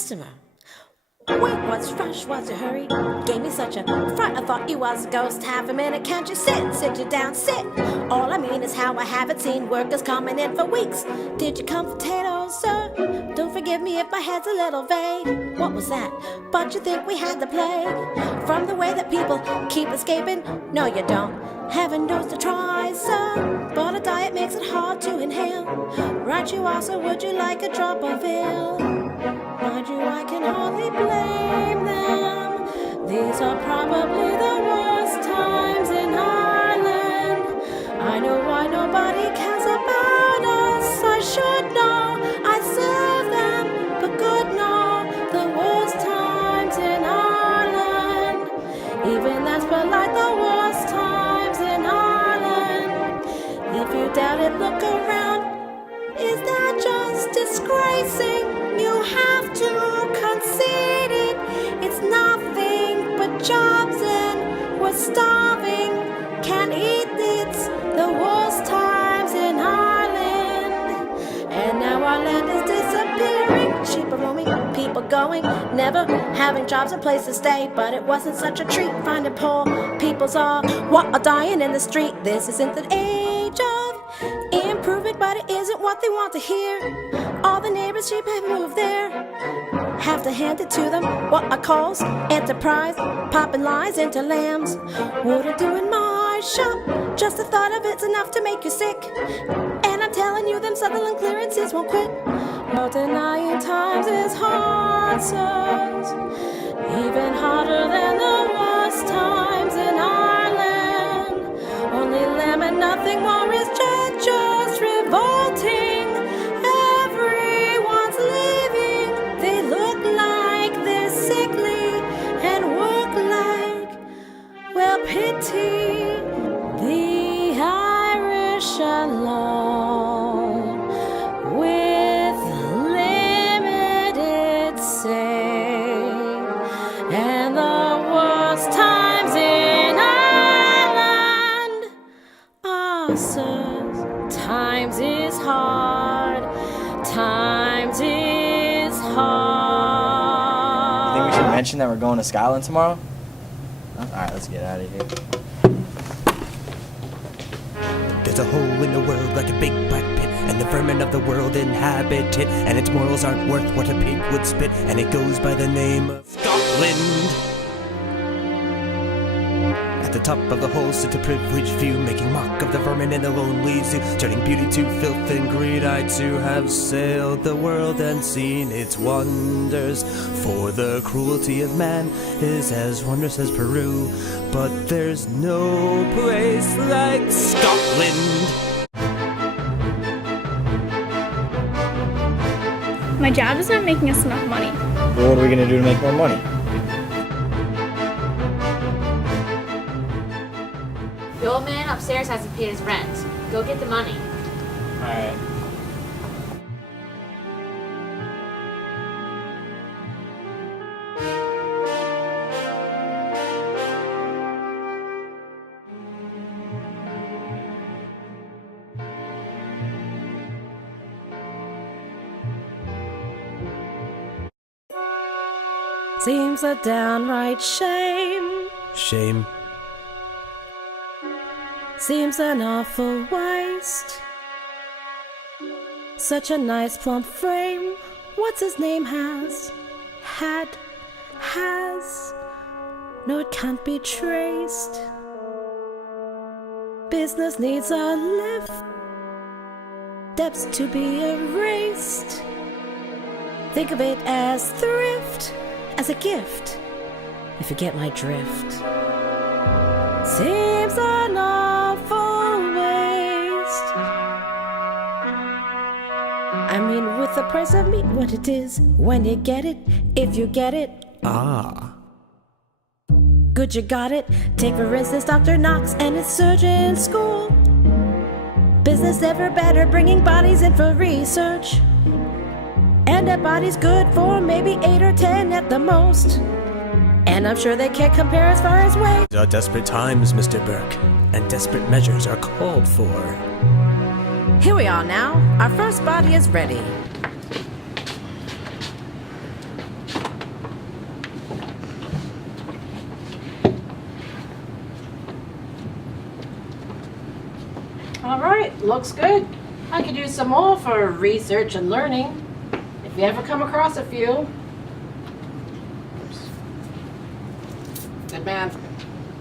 customer. Wait, what's rush? What's a hurry? Gave me such a fright, I thought you was a ghost. Half a minute, can't you sit? Sit you down, sit. All I mean is how I haven't seen workers coming in for weeks. Did you come potatoes, sir? Don't forgive me if my head's a little vague. What was that? But you think we had to play? From the way that people keep escaping? No, you don't. Heaven knows to try, sir. But a diet makes it hard to inhale. Right you are, so would you like a drop of ale? Mind you, I can hardly blame them. These are probably the worst times in Ireland. I know why nobody cares about us. I should know, I serve them, but good no, the worst times in Ireland. Even that's polite, the worst times in Ireland. If you doubt it, look around. Is that just disgracing? You have to concede it. It's nothing but jobs and we're starving. Can't eat, it's the worst times in Ireland. And now our land is disappearing. Sheep are roaming, people going, never having jobs and places to stay. But it wasn't such a treat finding poor people's all what are dying in the street. This isn't the age of improving, but it isn't what they want to hear. All the neighbors' sheep have moved there. Have to hand it to them, what I calls enterprise, popping lies into lambs. Wouldn't do in my shop, just the thought of it's enough to make you sick. And I'm telling you, them Sutherland clearances won't quit. No denying times is hard, sirs. Even harder than the worst times in Ireland. Only lamb and nothing more is just revolting. Everyone's leaving. They look like they're sickly and work like, well, pity the Irish alone with limited say. And the worst times in Ireland are, sirs, times is hard. Times is hard. You think we should mention that we're going to Scotland tomorrow? Alright, let's get out of here. There's a hole in the world like a big black pit, and the vermin of the world inhabit it, and its morals aren't worth what a pig would spit, and it goes by the name of Scotland. At the top of the hole sits a privileged few, making mock of the vermin in the lonely zoo, turning beauty to filth and greed. I too have sailed the world and seen its wonders, for the cruelty of man is as wondrous as Peru, but there's no place like Scotland. My job is not making us enough money. Well, what are we going to do to make more money? The old man upstairs hasn't paid his rent. Go get the money. Alright. Seems a downright shame. Shame. Seems an awful waste. Such a nice plump frame. What's his name has? No, it can't be traced. Business needs a lift. Debts to be erased. Think of it as thrift, as a gift, if you get my drift. Seems an awful waste. I mean, with the price of meat, what it is, when you get it, if you get it. Ah. Good, you got it. Take for instance Dr. Knox and his surgeon school. Business never better, bringing bodies in for research. And that body's good for maybe 8 or 10 at the most. And I'm sure they can't compare as far as weight. These are desperate times, Mr. Burke, and desperate measures are called for. Here we are now. Our first body is ready. Looks good. I could use some more for research and learning. If you ever come across a few. Good man.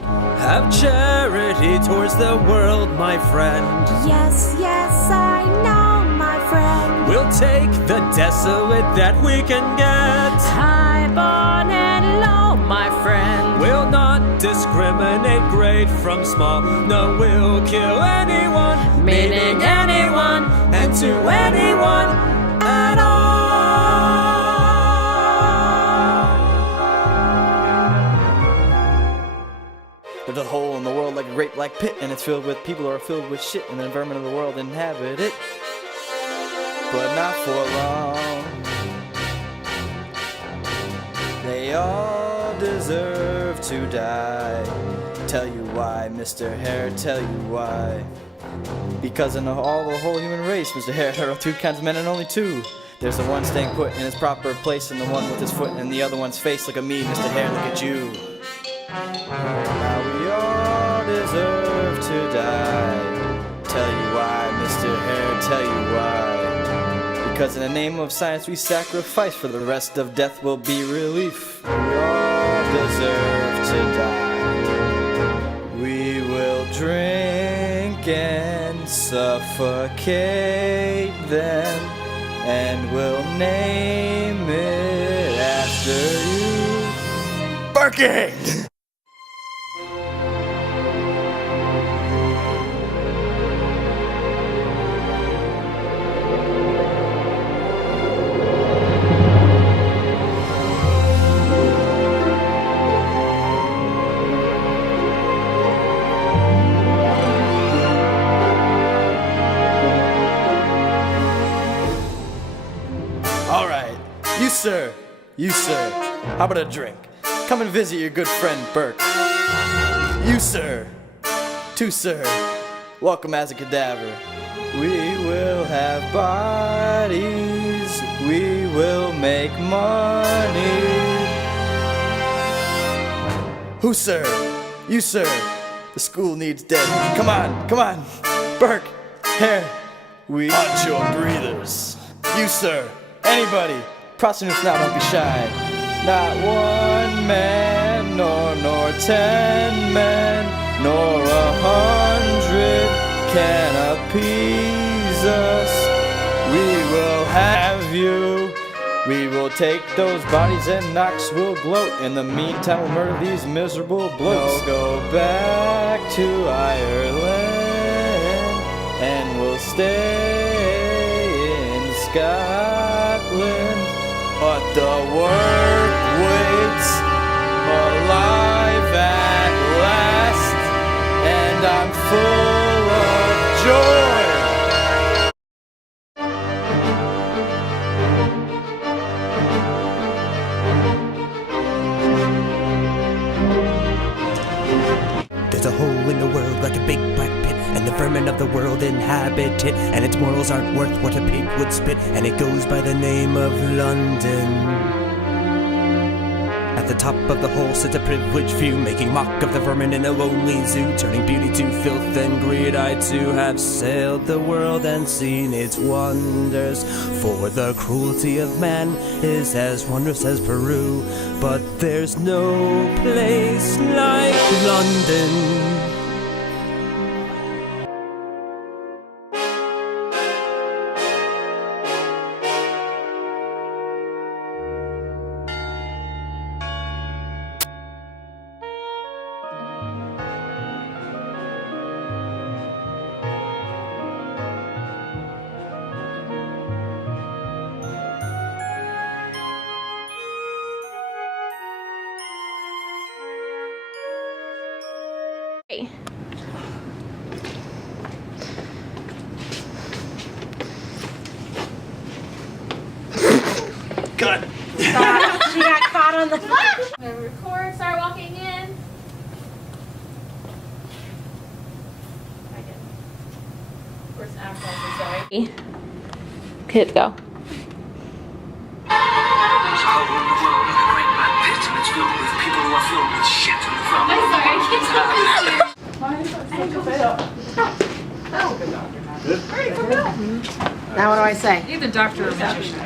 Have charity towards the world, my friend. Yes, yes, I know, my friend. We'll take the desolate that we can get. High, born, and low, my friend. We'll not discriminate great from small. No, we'll kill anyone, Meaning anyone, and to anyone at all. There's a hole in the world like a great black pit, and it's filled with people who are filled with shit, and the environment of the world inhabit it. But not for long. They all deserve to die. Tell you why, Mr. Hare, tell you why. Because in the whole human race, Mr. Hare, there are two kinds of men and only two. There's the one staying put in his proper place, and the one with his foot in the other one's face. Look at me, Mr. Hare, look at you. Now we all deserve to die. Tell you why, Mr. Hare, tell you why. Because in the name of science we sacrifice, for the rest of death will be relief. We all deserve to die. We will drink and suffocate them, and we'll name it after you. Barking! You sir, how about a drink? Come and visit your good friend Burke. You sir, too sir, welcome as a cadaver. We will have bodies, we will make money. Who sir? You sir, the school needs dead. Come on, Burke, Hare, we want your breathers. You sir, anybody. Prostitutes now, don't be shy. Not one man, nor 10 men, nor 100 can appease us. We will have you. We will take those bodies and knocks will gloat. In the meantime, we'll murder these miserable blokes. We'll go back to Ireland, and we'll stay in Scotland. But the work waits, alive at last, and I'm full of joy. There's a hole in the world like a big black pit, and the vermin of the world inhabit it, and its morals aren't worth what a pig would spit, and it goes by the name of London. At the top of the hole sits a privileged few, making mock of the vermin in a lonely zoo, turning beauty to filth and greed. I too have sailed the world and seen its wonders, for the cruelty of man is as wondrous as Peru. But there's no place like London. Good. She got caught on the. I'm gonna record, start walking in. Of course, after sorry. Okay, let's go. There's a hole in the world like a great black pit, and it's filled with people who are filled with shit from I'm sorry, I can't Oh, good doctor. Now what do I say? Either doctor or magician.